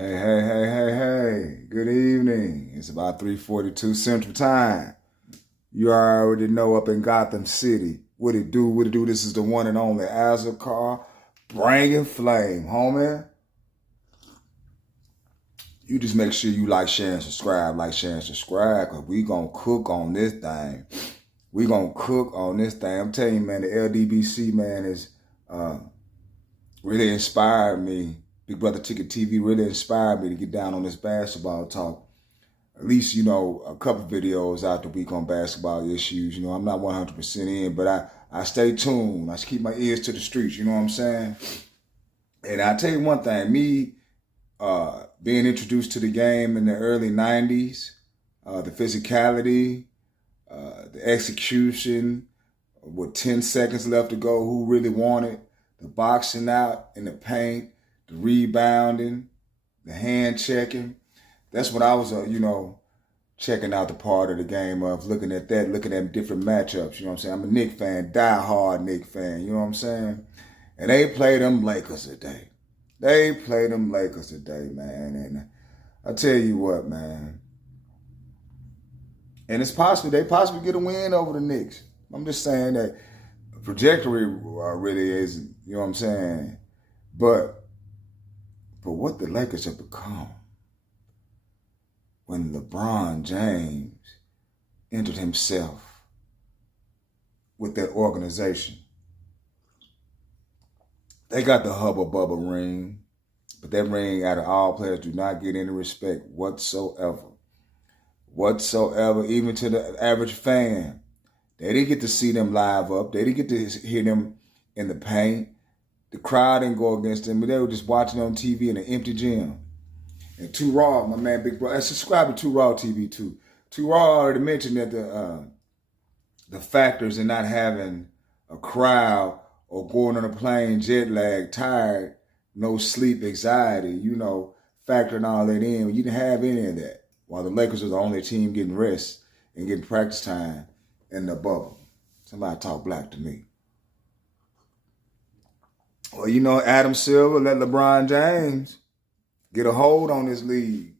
Hey. Good evening. It's about 3:42 Central Time. You already know up in Gotham City. What it do? This is the one and only Azakar, bringing flame, homie. You just make sure you like, share, and subscribe. Because we gonna cook on this thing. I'm telling you, man, the LDBC, man, is really inspired me. Big Brother Ticket TV really inspired me to get down on this basketball talk. At least, a couple videos out the week on basketball issues. I'm not 100% in, but I stay tuned. I keep my ears to the streets, you know what I'm saying? And I tell you one thing, me being introduced to the game in the early 90s, the physicality, the execution, with 10 seconds left to go, who really wanted, the boxing out in the paint, the rebounding, the hand checking. That's what I was, checking out the part of the game of, looking at different matchups. You know what I'm saying? I'm a Knicks fan, die-hard Knicks fan. You know what I'm saying? And they play them Lakers today. Man. And I tell you what, man. And it's possible they possibly get a win over the Knicks. I'm just saying that trajectory really is, you know what I'm saying? But what the Lakers have become when LeBron James entered himself with that organization. They got the Hubba Bubba ring, but that ring, out of all players, do not get any respect whatsoever. Even to the average fan. They didn't get to see them live up. They didn't get to hear them in the paint. The crowd didn't go against them, but they were just watching on TV in an empty gym. And Too Raw, my man, Big Bro, subscribe to Too Raw TV too. Too Raw already mentioned that the factors in not having a crowd or going on a plane, jet lag, tired, no sleep, anxiety, factoring all that in. You didn't have any of that. While the Lakers were the only team getting rest and getting practice time in the bubble. Somebody talk black to me. Well, Adam Silver let LeBron James get a hold on this league.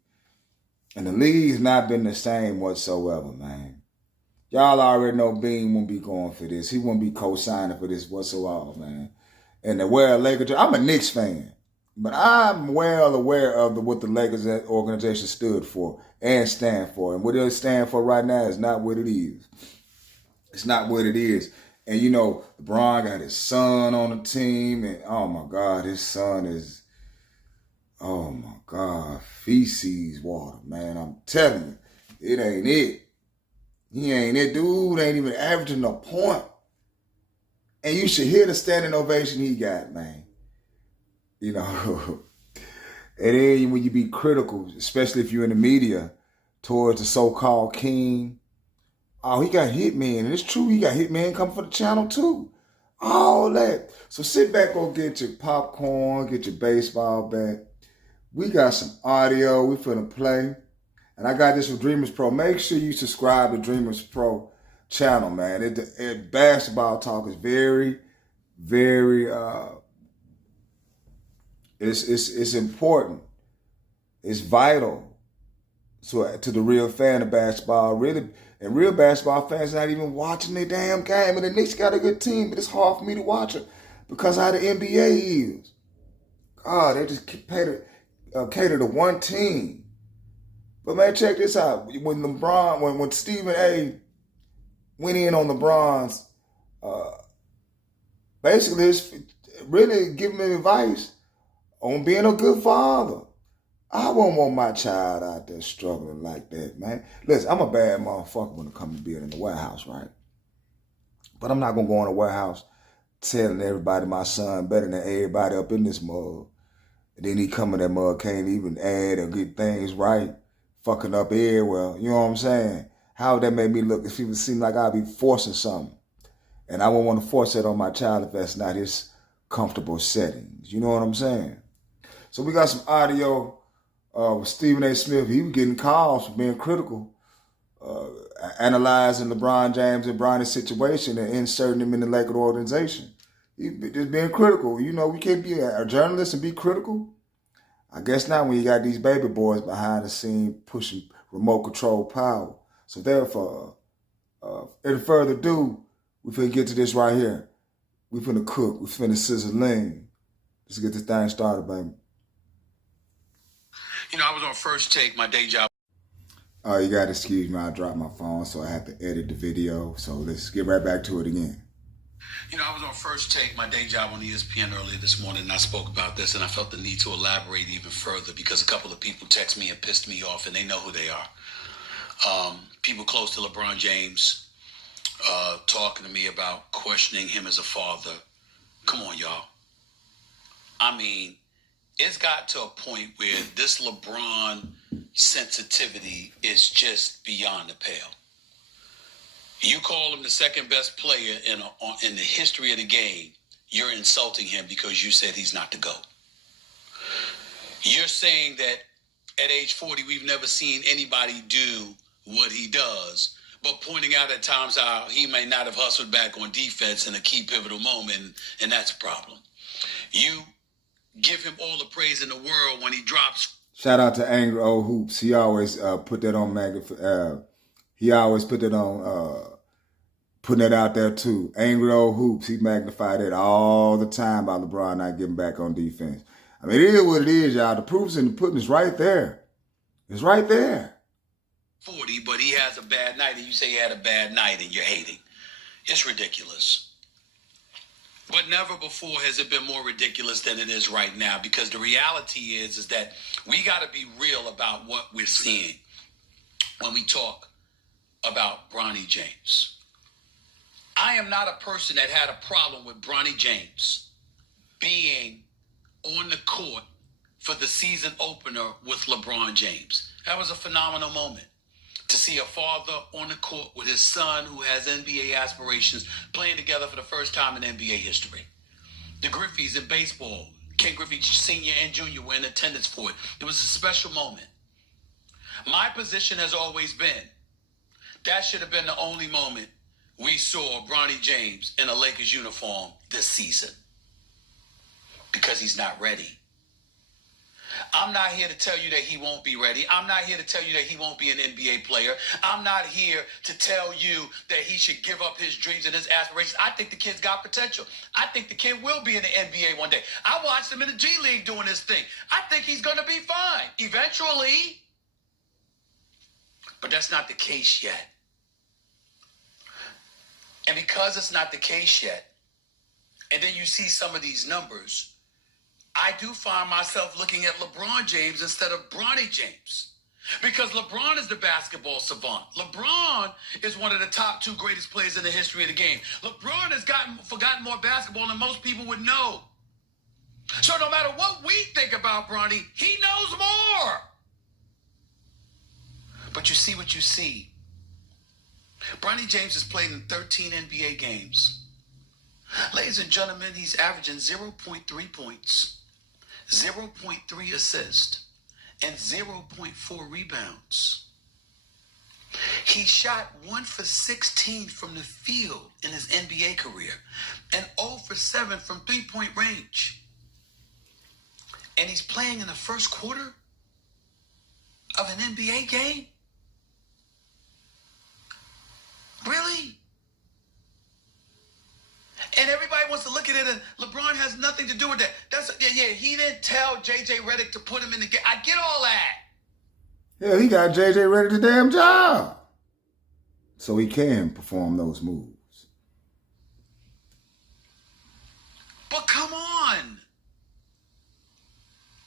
And the league's not been the same whatsoever, man. Y'all already know Bean won't be going for this. He won't be co-signing for this whatsoever, man. And the Lakers, I'm a Knicks fan. But I'm well aware of what the Lakers organization stood for and stand for. And what they stand for right now is not what it is. It's not what it is. And, LeBron got his son on the team. And, oh, my God, his son is, oh, my God, feces water, man. I'm telling you, it ain't it. He ain't it. Dude ain't even averaging a point. And you should hear the standing ovation he got, man. And then when you be critical, especially if you're in the media, towards the so-called king, oh, he got Hitman. And it's true, he got Hitman coming for the channel too. All that. So sit back, go get your popcorn, get your baseball bat. We got some audio we finna play. And I got this from Dreamers Pro. Make sure you subscribe to Dreamers Pro channel, man. Basketball talk is very, very... It's important. It's vital to the real fan of basketball. Really, and real basketball fans not even watching the damn game. And the Knicks got a good team, but it's hard for me to watch it because of how the NBA is. God, they just cater to one team. But man, check this out. When Stephen A. went in on LeBron's, basically, it's really giving him advice on being a good father. I won't want my child out there struggling like that, man. Listen, I'm a bad motherfucker when it comes to being in the warehouse, right? But I'm not going to go in the warehouse telling everybody my son better than everybody up in this mug. And then he come in that mug, can't even add or get things right, fucking up everywhere. You know what I'm saying? How would that make me look if it seemed like I'd be forcing something? And I wouldn't want to force that on my child if that's not his comfortable settings. You know what I'm saying? So we got some audio with Stephen A. Smith. He was getting calls for being critical, analyzing LeBron James and Bronny's situation and inserting him in the Lakers organization. He just being critical. We can't be a journalist and be critical. I guess not when you got these baby boys behind the scene pushing remote control power. So therefore, any further ado, we finna get to this right here. We finna cook. We finna sizzle lean. Let's get this thing started, baby. You know, I was on First Take, my day job. Oh, you gotta excuse me. I dropped my phone, so I have to edit the video. So let's get right back to it again. You know, I was on First Take, my day job on ESPN earlier this morning, and I spoke about this, and I felt the need to elaborate even further because a couple of people text me and pissed me off, and they know who they are. People close to LeBron James talking to me about questioning him as a father. Come on, y'all. I mean, it's got to a point where this LeBron sensitivity is just beyond the pale. You call him the second best player in the history of the game, you're insulting him because you said he's not the GOAT. You're saying that at age 40, we've never seen anybody do what he does, but pointing out at times how he may not have hustled back on defense in a key pivotal moment, and that's a problem. You give him all the praise in the world when he drops. Shout out to Angry Old Hoops. He always put that on he always put that on putting it out there too. Angry Old Hoops. He magnified it all the time about LeBron not getting back on defense. I mean, it is what it is, y'all. The proof's in the pudding. Is right there. It's right there. 40, but he has a bad night, and you say he had a bad night, and you're hating. It's ridiculous. But never before has it been more ridiculous than it is right now, because the reality is that we got to be real about what we're seeing when we talk about Bronny James. I am not a person that had a problem with Bronny James being on the court for the season opener with LeBron James. That was a phenomenal moment. To see a father on the court with his son who has NBA aspirations playing together for the first time in NBA history. The Griffeys in baseball, Ken Griffey Sr. and Jr. were in attendance for it. It was a special moment. My position has always been that should have been the only moment we saw Bronny James in a Lakers uniform this season, because he's not ready. I'm not here to tell you that he won't be ready. I'm not here to tell you that he won't be an NBA player. I'm not here to tell you that he should give up his dreams and his aspirations. I think the kid's got potential. I think the kid will be in the NBA one day. I watched him in the G League doing his thing. I think he's going to be fine eventually. But that's not the case yet. And because it's not the case yet, and then you see some of these numbers, I do find myself looking at LeBron James instead of Bronny James, because LeBron is the basketball savant. LeBron is one of the top two greatest players in the history of the game. LeBron has forgotten more basketball than most people would know. So no matter what we think about Bronny, he knows more. But you see what you see. Bronny James has played in 13 NBA games. Ladies and gentlemen, he's averaging 0.3 points, 0.3 assists, and 0.4 rebounds. He shot 1 for 16 from the field in his NBA career and 0 for 7 from three-point range. And he's playing in the first quarter of an NBA game? Really? And everybody wants to look at it, and LeBron has nothing to do with that. He didn't tell J.J. Redick to put him in the game. I get all that. Yeah, he got J.J. Redick the damn job, so he can perform those moves. But come on.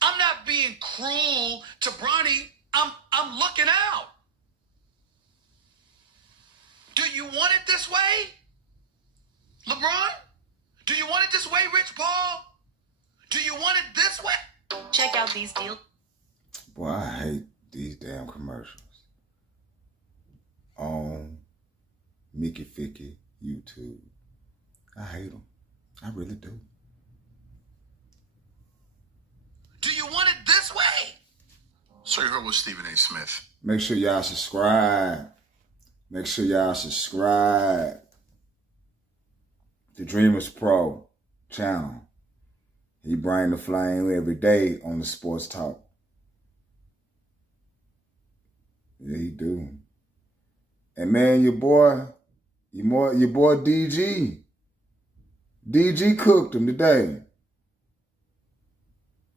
I'm not being cruel to Bronny. I'm looking out. Do you want it this way, LeBron? Do you want it this way, Rich Paul? Do you want it this way? Check out these deals. Boy, I hate these damn commercials on Mickey Ficky YouTube. I hate them. I really do. Do you want it this way? So you heard with Stephen A. Smith. Make sure y'all subscribe. Make sure y'all subscribe to Dreamers Pro channel. He bring the flame every day on the sports talk. Yeah, he do. And man, your boy DG. DG cooked him today.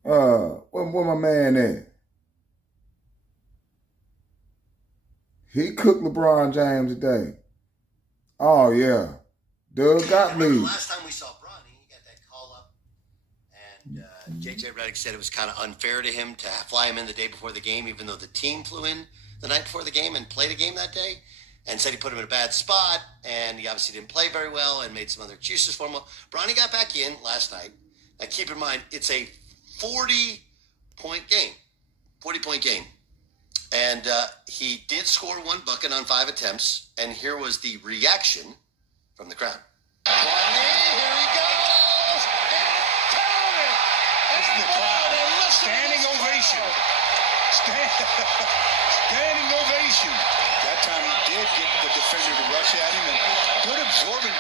Where my man at? He cooked LeBron James today. Oh yeah. Doug Gottlieb. Last time we saw Bronny, he got that call up, and JJ Redick said it was kind of unfair to him to fly him in the day before the game, even though the team flew in the night before the game and played a game that day, and said he put him in a bad spot, and he obviously didn't play very well and made some other excuses for him. Well, Bronny got back in last night. Now keep in mind, it's a 40-point game. 40-point game. And he did score one bucket on 5 attempts, and here was the reaction from the crowd. Here he goes! This is the crowd. Standing ovation. Standing ovation. That time he did get the defender to rush at him, and good absorbing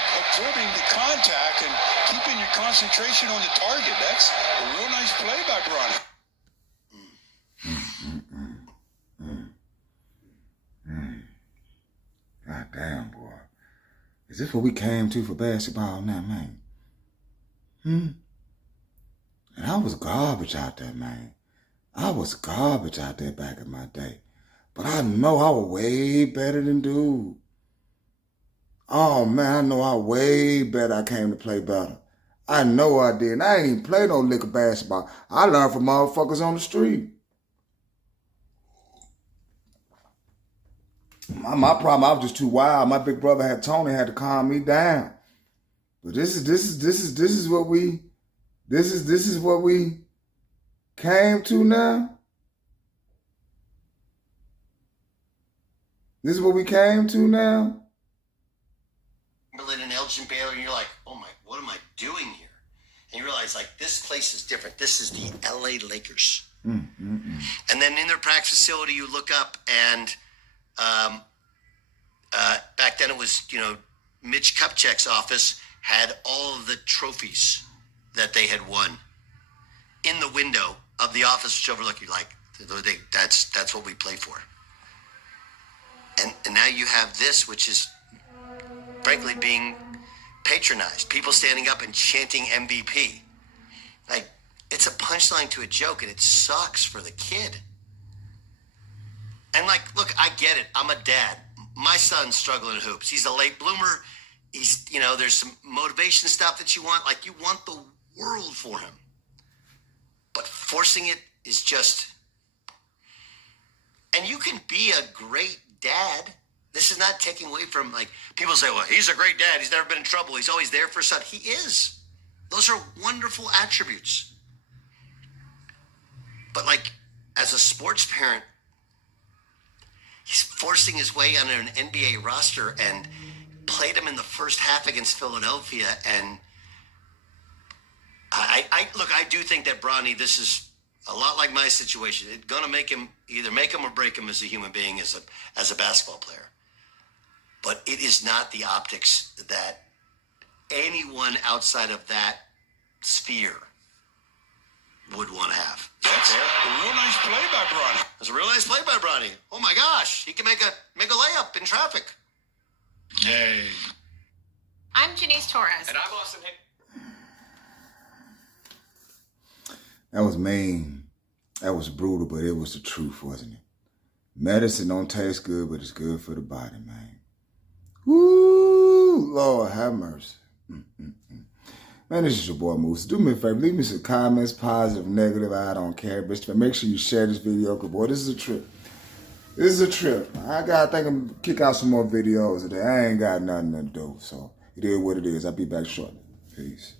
the contact and keeping your concentration on the target. That's a real nice play by Bronny. God damn, boy. Is this what we came to for basketball now, man? And I was garbage out there, man. I was garbage out there back in my day. But I know I was way better than dude. Oh, man, I know I was way better. I came to play better. I know I did. And I ain't even play no liquor basketball. I learned from motherfuckers on the street. My problem, I was just too wild. My big brother Tony had to calm me down. But this is what we came to now. This is what we came to now. Timberland and Elgin Baylor, and you're like, oh my, what am I doing here? And you realize, like, this place is different. This is the LA Lakers. And then in their practice facility, you look up and back then it was, Mitch Kupchak's office had all of the trophies that they had won in the window of the office, which overlooked you. Like, that's what we play for. And now you have this, which is frankly being patronized. People standing up and chanting MVP. Like, it's a punchline to a joke, and it sucks for the kid. And, like, look, I get it. I'm a dad. My son's struggling in hoops. He's a late bloomer. He's, there's some motivation stuff that you want. Like, you want the world for him. But forcing it is just... And you can be a great dad. This is not taking away from, like, people say, well, he's a great dad. He's never been in trouble. He's always there for his son. He is. Those are wonderful attributes. But, like, as a sports parent, he's forcing his way onto an NBA roster and played him in the first half against Philadelphia. And I do think that Bronny, this is a lot like my situation. It's going to make him or break him as a human being, as a basketball player. But it is not the optics that anyone outside of that sphere would want to have. That's a real nice play by Bronny. That's a real nice play by Bronny. Oh my gosh, he can make a layup in traffic. Yay. I'm Janice Torres. And I'm Austin Hick. That was mean. That was brutal, but it was the truth, wasn't it? Medicine don't taste good, but it's good for the body, man. Woo! Lord have mercy. Man, this is your boy Moose. Do me a favor, leave me some comments, positive, negative, I don't care. But make sure you share this video, because boy, this is a trip. This is a trip. I gotta think I'm gonna kick out some more videos today. I ain't got nothing to do, so it is what it is. I'll be back shortly. Peace.